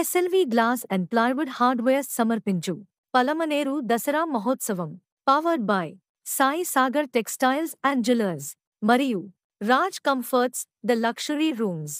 SLV glass and plywood hardware సమర్పించు పలమనేరు దసరా మహోత్సవం powered by Sai Sagar textiles and jewellers మరియు Raj comforts the luxury rooms.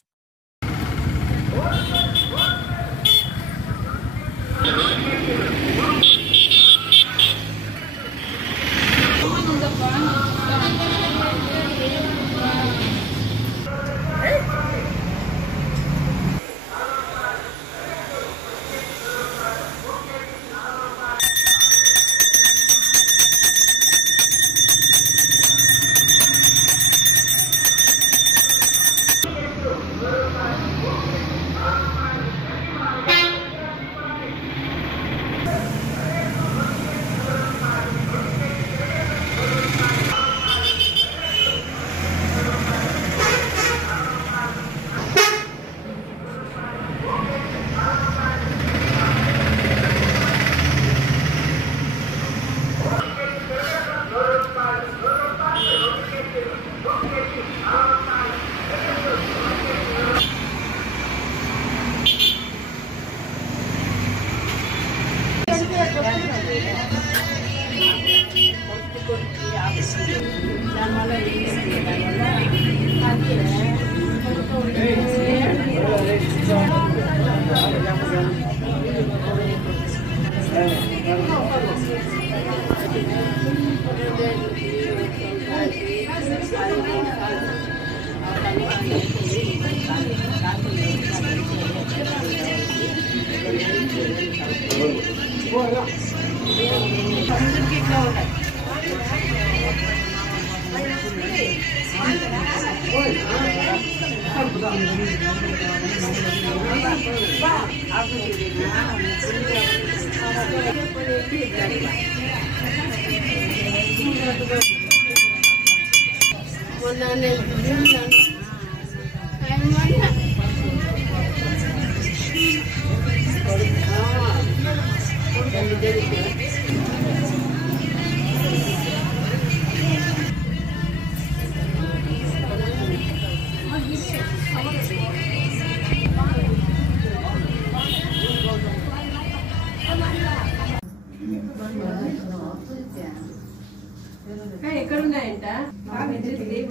ఎక్కడున్నాయంట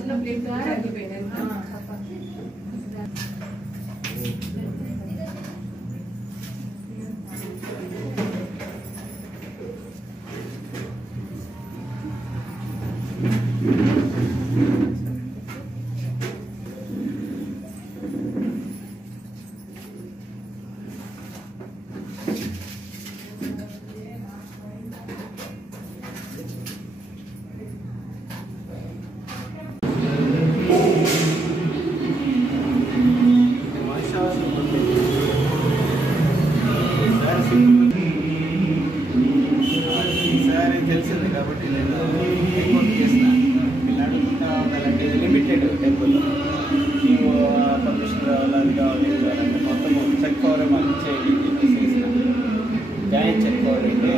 ఉన్న ప్లేట్ తెలిసింది కాబట్టి నేను టెంపుల్ చేసిన పిల్లాడు లిమిటెడ్ టెంపుల్ పర్మిషన్ కావాలి అది కావాలి ఇది కావాలంటే మొత్తం చెక్ పవర్ మాకు ఇచ్చేది చేసిన జాయింట్ చెక్ పవర్ అయితే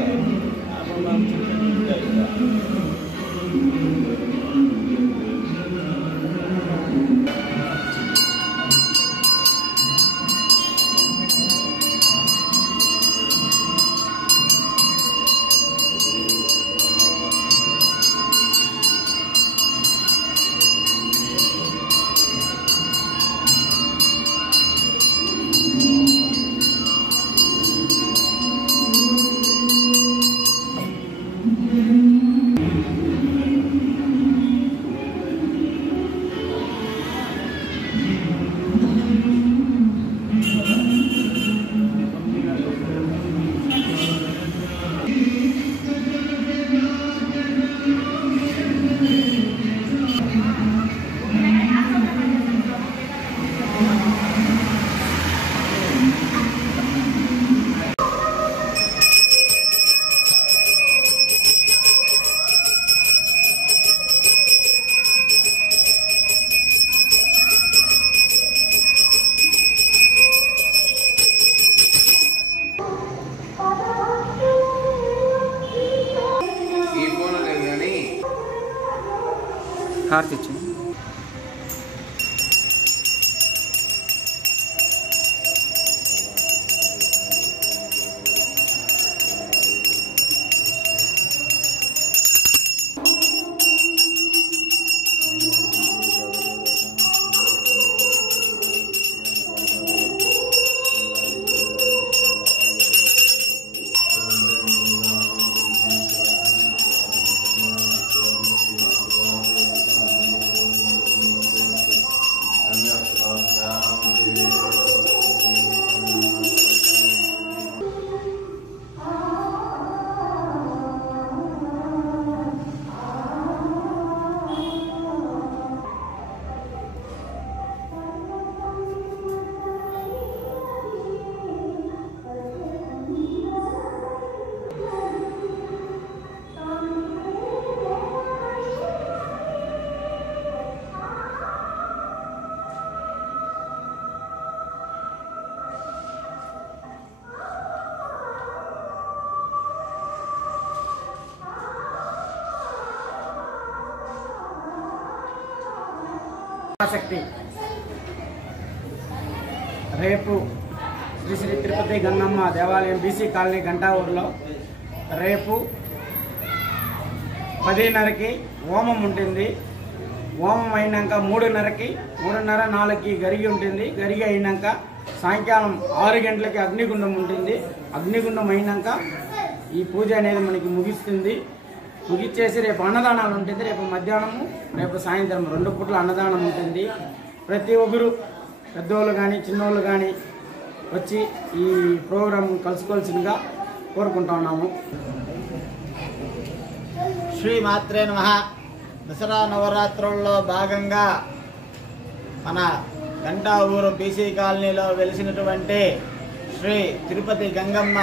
హారతి ఇచ్చి. శక్తి రేపు శ్రీ శ్రీ తిరుపతి గంగమ్మ దేవాలయం బీసీ కాలనీ గంటావూరులో రేపు 10:30కి హోమం ఉంటుంది. హోమం అయినాక 3:30కి 3:30-4కి గరిగి ఉంటుంది. గరిగి అయినాక సాయంకాలం 6 గంటలకి అగ్నిగుండం ఉంటుంది. అగ్నిగుండం అయినాక ఈ పూజ అనేది మనకి ముగిస్తుంది. ముగిచ్చేసి రేపు అన్నదానాలు ఉంటుంది. రేపు మధ్యాహ్నము రేపు సాయంత్రం 2 పూట్ల అన్నదానం ఉంటుంది. ప్రతి ఒక్కరు పెద్దోళ్ళు కానీ చిన్నోళ్ళు కానీ వచ్చి ఈ ప్రోగ్రాం కలుసుకోవాల్సిందిగా కోరుకుంటా ఉన్నాము. శ్రీ మాత్రే నమః. దసరా నవరాత్రుల్లో భాగంగా మన గంటావూరు బీసీ కాలనీలో వెలిసినటువంటి శ్రీ తిరుపతి గంగమ్మ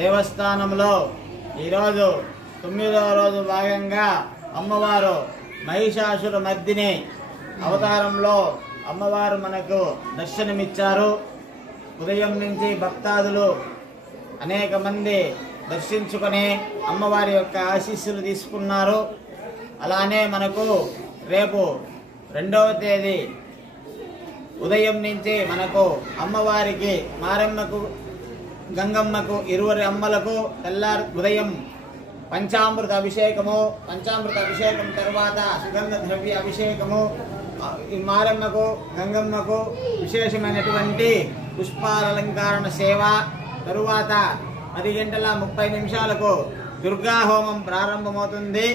దేవస్థానంలో ఈరోజు 9వ రోజు భాగంగా అమ్మవారు మహిషాసుర మర్దిని అవతారంలో అమ్మవారు మనకు దర్శనమిచ్చారు. ఉదయం నుంచి భక్తాదులు అనేక మంది దర్శించుకొని అమ్మవారి యొక్క ఆశీస్సులు తీసుకున్నారు. అలానే మనకు రేపు 2వ తేదీ ఉదయం నుంచి మనకు అమ్మవారికి మారమ్మకు గంగమ్మకు ఇరువురి అమ్మలకు తెల్లారి ఉదయం పంచామృత అభిషేకము, పంచామృత అభిషేకం తర్వాత సుగంధ ద్రవ్య అభిషేకము, ఈ మారమ్మకు గంగమ్మకు విశేషమైనటువంటి పుష్పాలంకరణ సేవ, తరువాత 10:30 దుర్గా హోమం ప్రారంభమవుతుంది.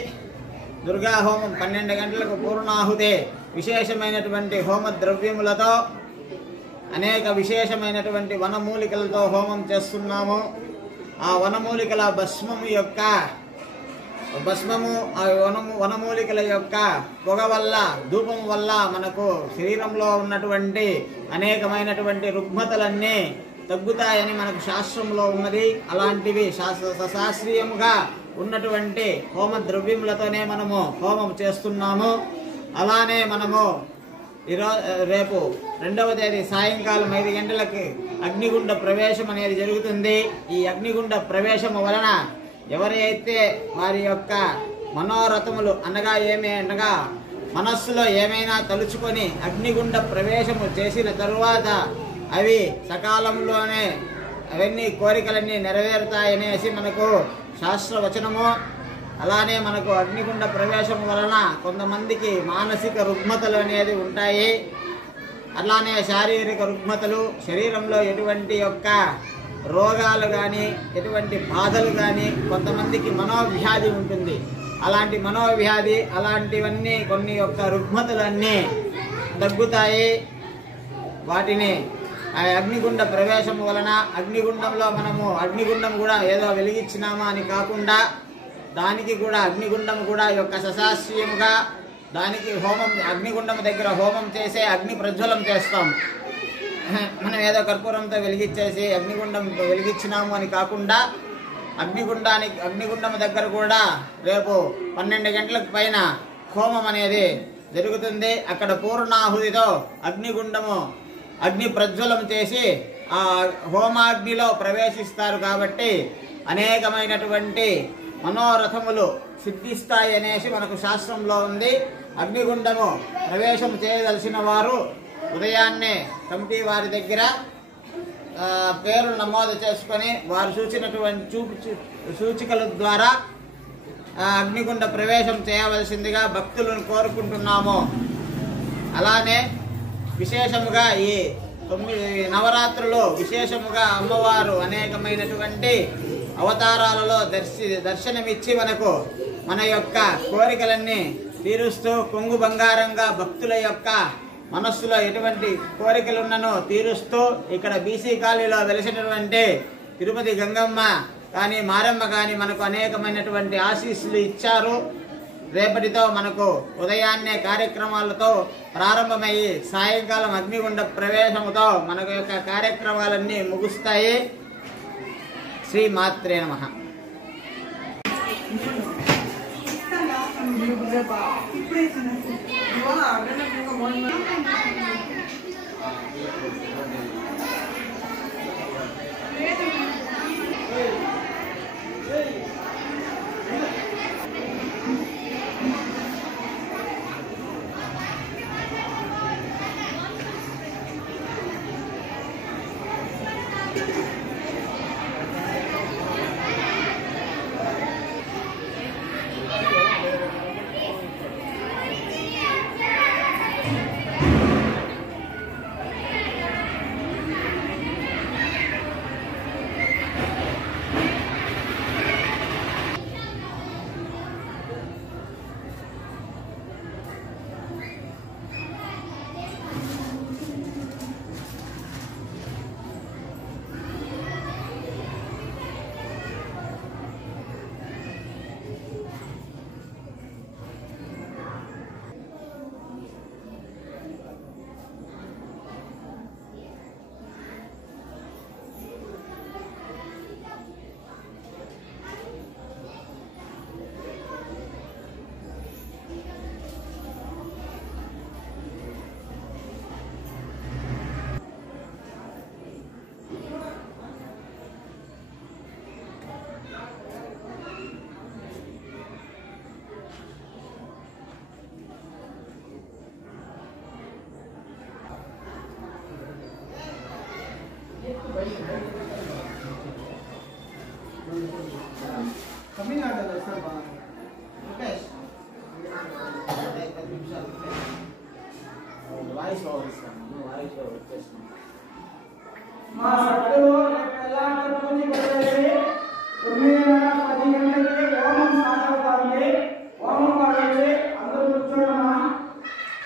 దుర్గా హోమం 12 గంటలకు పూర్ణాహుతి విశేషమైనటువంటి హోమ ద్రవ్యములతో అనేక విశేషమైనటువంటి వనమూలికలతో హోమం చేస్తున్నాము. ఆ వనమూలికల వనమూలికల యొక్క పొగ వల్ల ధూపం వల్ల మనకు శరీరంలో ఉన్నటువంటి అనేకమైనటువంటి రుగ్మతలన్నీ తగ్గుతాయని మనకు శాస్త్రంలో ఉన్నది. అలాంటివి శాస్త్రీయముగా ఉన్నటువంటి హోమ ద్రవ్యములతోనే మనము హోమం చేస్తున్నాము. అలానే మనము రేపు 2వ తేదీ సాయంకాలం 5 గంటలకి అగ్నిగుండ ప్రవేశం అనేది జరుగుతుంది. ఈ అగ్నిగుండ ప్రవేశం వలన ఎవరైతే వారి యొక్క మనోరథములు అనగా మనస్సులో ఏమైనా తలుచుకొని అగ్నిగుండ ప్రవేశము చేసిన తరువాత అవి సకాలంలోనే అవన్నీ కోరికలన్నీ నెరవేరుతాయనేసి మనకు శాస్త్రవచనము. అలానే మనకు అగ్నిగుండ ప్రవేశం వలన కొంతమందికి మానసిక రుగ్మతలు అనేది ఉంటాయి. అలానే శారీరక రుగ్మతలు, శరీరంలో ఎటువంటి యొక్క రోగాలు కానీ ఎటువంటి బాధలు కానీ, కొంతమందికి మనోవ్యాధి ఉంటుంది. అలాంటి మనోవ్యాధి అలాంటివన్నీ కొన్ని యొక్క రుగ్మతలన్నీ తగ్గుతాయి. వాటిని ఆ అగ్నిగుండ ప్రవేశం వలన అగ్నిగుండంలో మనము అగ్నిగుండం కూడా ఏదో వెలిగించినామా అని కాకుండా దానికి కూడా అగ్నిగుండం కూడా యొక్క సశాస్త్రీయముగా దానికి హోమం అగ్నిగుండం దగ్గర హోమం చేసే అగ్ని ప్రజ్వలం చేస్తాం. మనం ఏదో కర్పూరంతో వెలిగించేసి అగ్నిగుండం వెలిగించినాము అని కాకుండా అగ్నిగుండం దగ్గర కూడా రేపు 12 గంటలకు పైన హోమం అనేది జరుగుతుంది. అక్కడ పూర్ణాహుతితో అగ్ని ప్రజ్వలం చేసి ఆ హోమాగ్నిలో ప్రవేశిస్తారు. కాబట్టి అనేకమైనటువంటి మనోరథములు సిద్ధిస్తాయి అనేసి మనకు శాస్త్రంలో ఉంది. అగ్నిగుండము ప్రవేశం చేయదలసిన వారు ఉదయాన్నే కమిటీ వారి దగ్గర పేరు నమోదు చేసుకొని వారు సూచినటువంటి సూచికల ద్వారా అగ్నిగుండ ప్రవేశం చేయవలసిందిగా భక్తులను కోరుకుంటున్నాము. అలానే విశేషముగా ఈ 9 నవరాత్రులు విశేషముగా అమ్మవారు అనేకమైనటువంటి అవతారాలలో దర్శనమిచ్చి మనకు మన యొక్క కోరికలన్నీ తీరుస్తూ కొంగు బంగారంగా భక్తుల యొక్క మనస్సులో ఎటువంటి కోరికలున్ననో తీరుస్తూ ఇక్కడ బీసీ కాలనీలో వెలిసినటువంటి తిరుపతి గంగమ్మ కానీ మారమ్మ కానీ మనకు అనేకమైనటువంటి ఆశీస్సులు ఇచ్చారు. రేపటితో మనకు ఉదయాన్నే కార్యక్రమాలతో ప్రారంభమయ్యి సాయంకాలం అగ్నిగుండ ప్రవేశముతో మనకు యొక్క కార్యక్రమాలన్నీ ముగుస్తాయి. శ్రీ మాత్రే నమః. మా సభలో ఎలాంటి పూజ పెట్టేది 9:10 గంటలకి హోమం స్టార్ట్ అవుతుంది. హోమం కావాలి అందరూ కూర్చోడమా.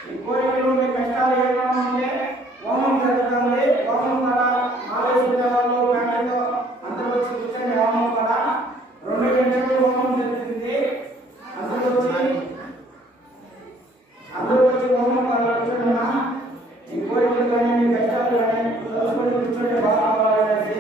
ఈ కోరికలు మీ కష్టాలు ఏమైనా ఉంటే హోమం జరుగుతుంది. హోమం కూడా మాలేశ్వర వాళ్ళు ఫ్యామిలీతో అందరూ వచ్చి కూర్చొని హోమం కూడా 2 గంటలకు హోమం జరుగుతుంది. అందరూ వచ్చి హోమం కూడా కూర్చోడమా. ఈ కోరికలు కానీ మీ కష్టాలు కానీ కూర్చొని బాగా కావాలనేసి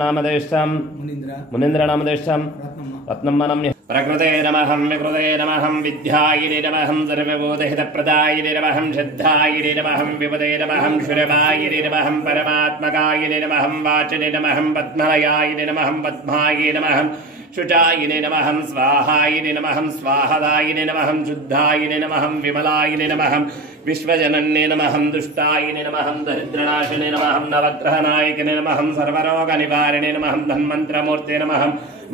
नामदेष्टां मुनीन्द्र नामदेष्टां रत्नम्मा नम्य प्रकृते नमः विकृते नमः विद्यायिने नमः सर्वबोधहितप्रदायिने नमः श्रद्धायिने नमः विपदे नमः शुरवायिने नमः परमात्मकायिने नमः वाचने नमः पद्मलयायिने नमः पद्मायै नमः शुचायिने नमः स्वाहायिने नमः स्वाहदायिने नमः शुद्धायिने नमः विमलायिने नमः विश्वजनन्ये नमः दुष्टायिने नमः दरिद्रनाशिने नमः नवग्रहनायकिने नमः सर्वरोगनिवारिणे नमः धन्वन्तरमूर्ते नमः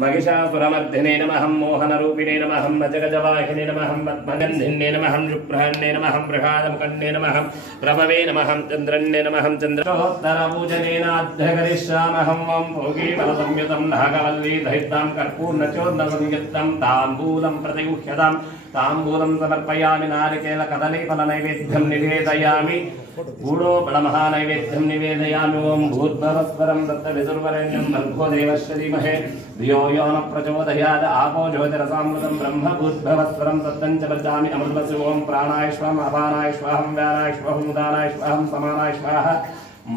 महिषासुरमर्दिने नमः मोहनरूपिणे नमः नजगजवाहिने नमः पद्मगन्धिन्ये नमः शुभ्रहण्ये नमः बृहादमुकण्ये नमः प्रभवे नमः चन्द्रन्ये नमः चन्द्रोत्तरपूजनेनाध्यकरिष्यामहं वं भोगीबलसंयुतं नागवल्ली दहितां कर्पूर्णचोर्णसंयुक्तं ताम्बूलं प्रतिगुह्यतां ताम्बूलं समर्पयामि नारिकेलकदलीफलनैवेद्यं निवेदयामि गूढोपलमहानैवेद्यं निवेदयामि ॐ भूर्भुवस्वरं दत्तविदुर्वरेण्यं भर्गो देवस्य धीमहि धियो यो न प्रचोदयात् आपो ज्योतिरसामृतं ब्रह्म भूर्भुवस्वरं दत्तं च वदामि अमृतस्य ॐ प्राणाय स्वाहा अपानाय स्वाहा व्यानाय स्वाहा उदानाय स्वाहा समानाय स्वाहा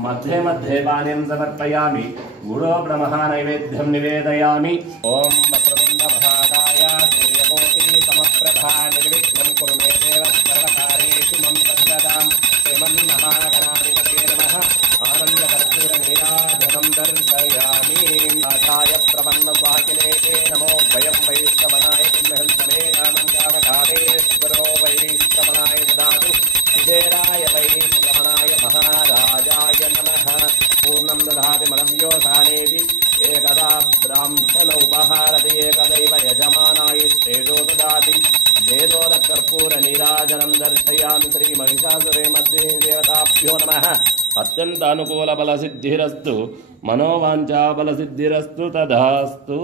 मध्ये मध्ये पानीं समर्पयामि गूढोपलमहानैवेद्यं निवेदयामि ॐ वक्रतुण्डमहाकाय सूर्यकोटि समप्रभा निर्विघ्नं कुरु मे देव सर्वकार्येषु मम सर्वदां महागणाधिपतये नमः आनन्दकर्पूरनीराजनं दर्शयामि राजाय प्रपन्नस्वाकिने नमो भयं वैश्रवणाय किंहल्तमे नामं यावकालेश्वरो वैश्रवणाय ददातु कुबेराय वैश्रवणाय महाराजाय नमः पूर्णं दधाति मलं योषानेति एकदा ब्राह्मण उपहारति एकदैव यजमानाय तेजो ददाति वेदोदकर्पूरनीराजनं दर्शयामि श्रीमहिषासुरे मध्ये देवताभ्यो नमः अत्यन्तानुकूलबलसिद्धिरस्तु मनोवाञ्छाबलसिद्धिरस्तु तदास्तु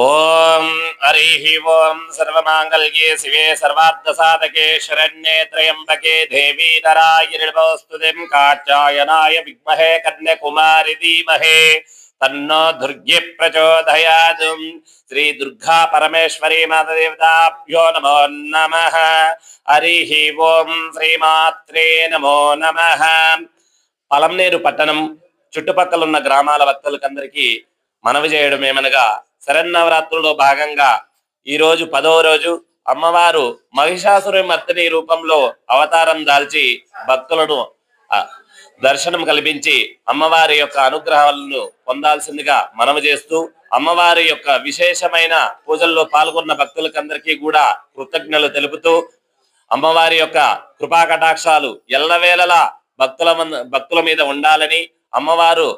ओम हरिः ओम सर्वमांगल्ये शिवे सर्वार्थसाधके शरण्ये त्र्यंबके देवी नारायणि नमोस्तुते कात्यायनाय विद्महे कन्याकुमारी धीमहि तन्नो दुर्गे प्रचोदयात्। श्री दुर्गा परमेश्वरी मातादेवताभ्यो नमो नमः। हरिः ओम श्रीमात्रे नमो नमः। పలంనేరు పట్టణం చుట్టుపక్కల ఉన్న గ్రామాల భక్తులకందరికీ మనవి చేయడం ఏమనగా శరన్నవరాత్రుల్లో భాగంగా ఈ రోజు 10వ రోజు అమ్మవారు మహిషాసురమర్దిని రూపంలో అవతారం దాల్చి భక్తులను దర్శనం కల్పించి అమ్మవారి యొక్క అనుగ్రహాలను పొందాల్సిందిగా మనవి చేస్తూ, అమ్మవారి యొక్క విశేషమైన పూజల్లో పాల్గొన్న భక్తులకందరికీ కూడా కృతజ్ఞతలు తెలుపుతూ, అమ్మవారి యొక్క కృపా కటాక్షాలు ఎల్లవేళలా భక్తుల మీద ఉండాలని, అమ్మవారు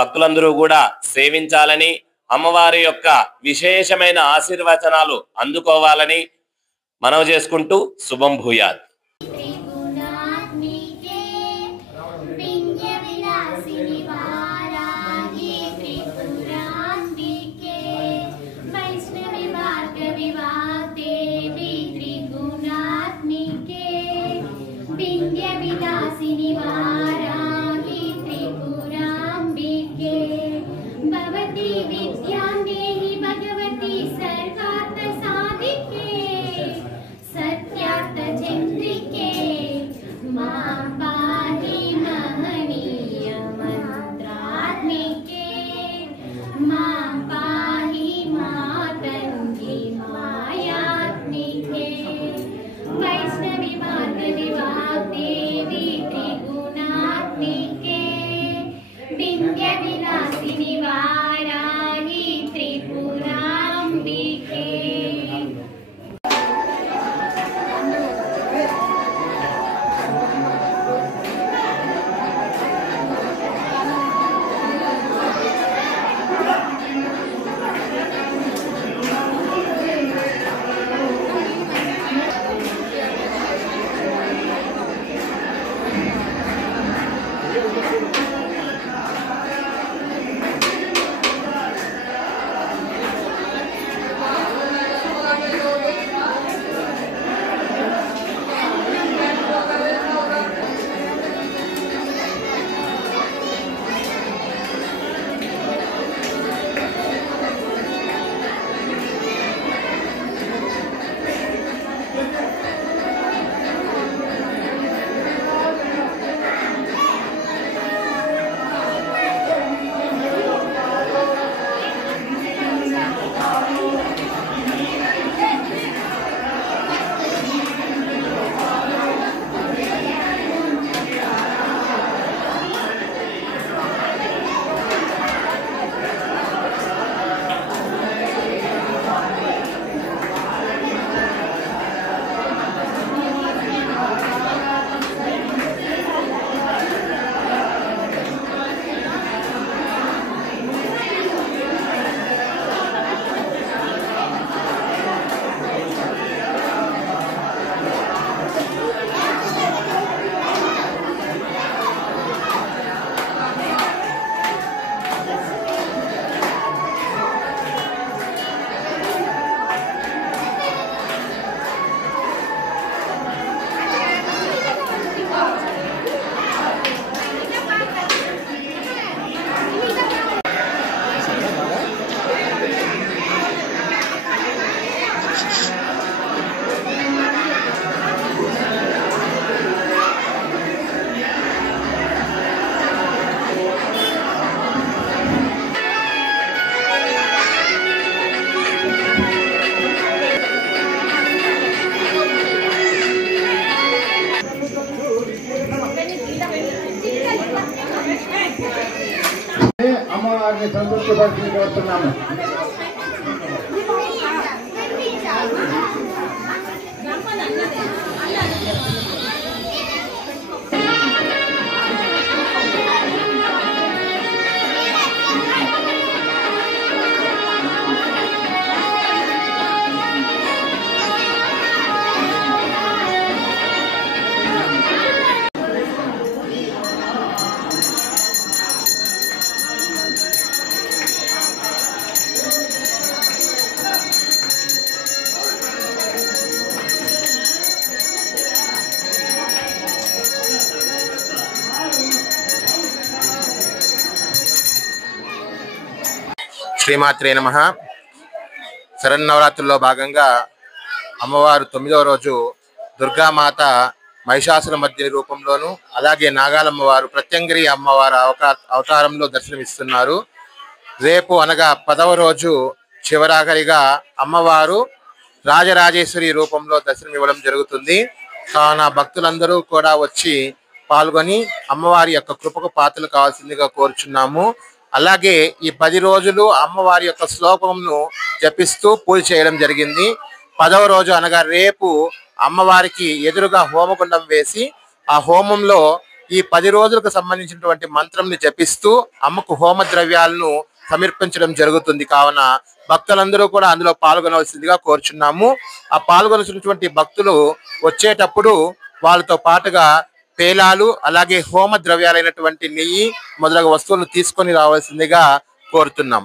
భక్తులందరూ కూడా సేవించాలని, అమ్మవారి యొక్క విశేషమైన ఆశీర్వచనాలు అందుకోవాలని మనవి చేసుకుంటూ శుభం భూయాత్. అమ్మవారిని సంతృప్తిపరిచి కోరుతున్నాము. శ్రీమాత్రే నమః. శరన్నవరాత్రుల్లో భాగంగా అమ్మవారు 9వ రోజు దుర్గామాత మహిషాసురమర్దిని రూపంలోను, అలాగే నాగాలమ్మ వారు ప్రత్యంగిరి అమ్మవారు అవతారంలో దర్శనమిస్తున్నారు. రేపు అనగా 10వ రోజు చివరాఖరిగా అమ్మవారు రాజరాజేశ్వరి రూపంలో దర్శనం ఇవ్వడం జరుగుతుంది. కావున భక్తులందరూ కూడా వచ్చి పాల్గొని అమ్మవారి యొక్క కృపకు పాత్రలు కావాల్సిందిగా కోరుచున్నాము. అలాగే ఈ 10 రోజులు అమ్మవారి యొక్క శ్లోకంను జపిస్తూ పూజ చేయడం జరిగింది. 10వ రోజు అనగా రేపు అమ్మవారికి ఎదురుగా హోమగుండం వేసి ఆ హోమంలో ఈ 10 రోజులకు సంబంధించినటువంటి మంత్రంని జపిస్తూ అమ్మకు హోమ ద్రవ్యాలను సమర్పించడం జరుగుతుంది. కావున భక్తులందరూ కూడా అందులో పాల్గొనవలసిందిగా కోరుచున్నాము. ఆ పాల్గొనవలసినటువంటి భక్తులు వచ్చేటప్పుడు వాళ్ళతో పాటుగా పేలాలు అలాగే హోమ ద్రవ్యాలైనటువంటి నెయ్యి మొదలగు వస్తువులను తీసుకొని రావాల్సిందిగా కోరుతున్నాం.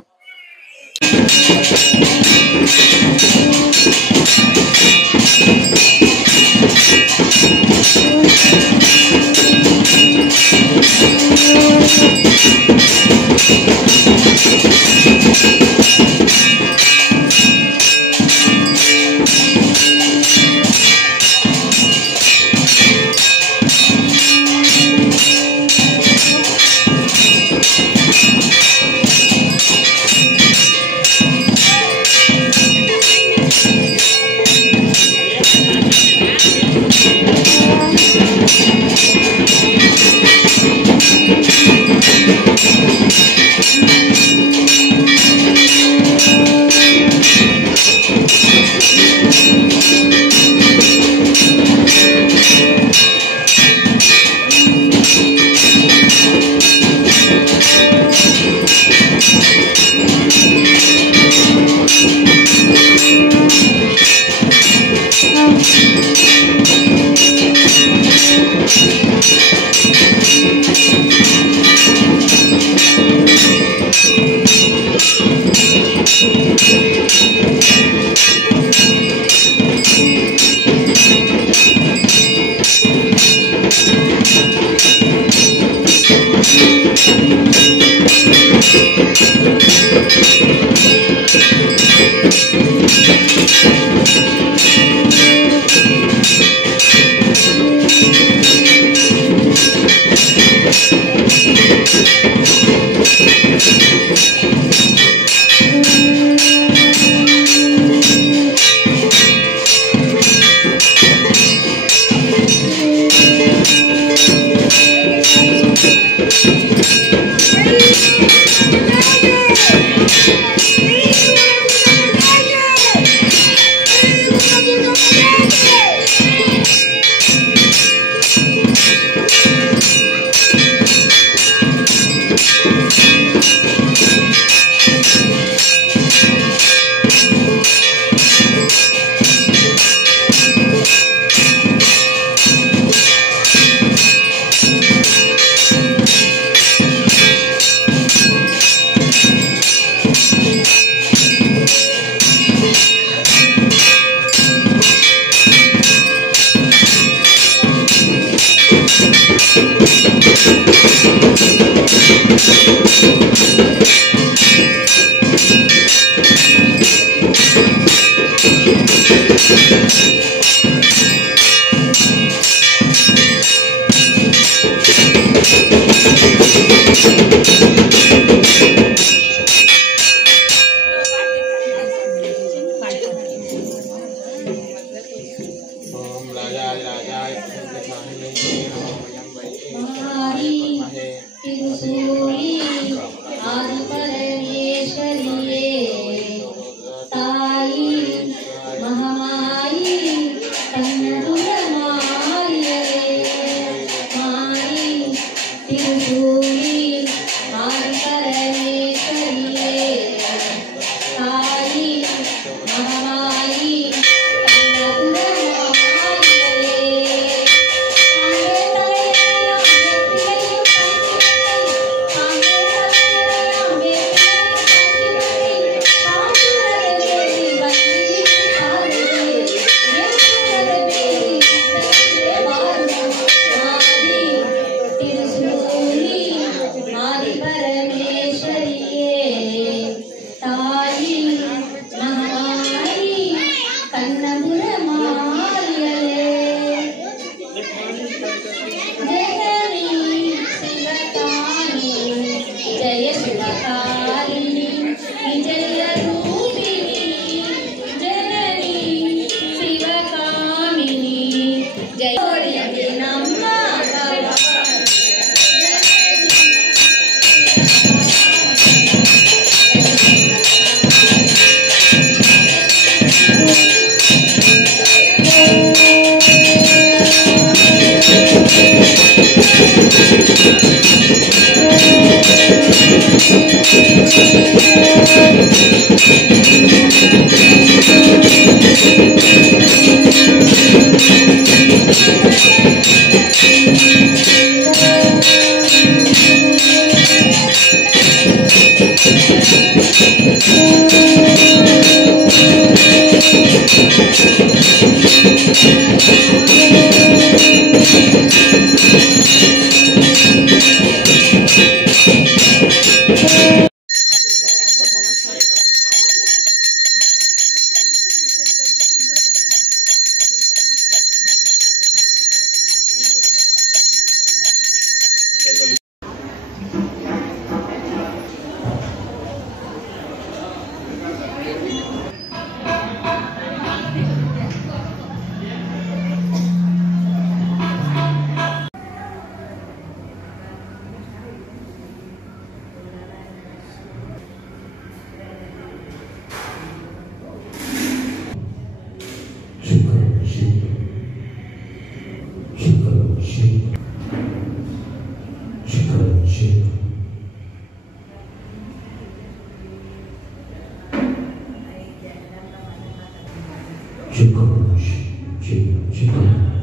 Chico.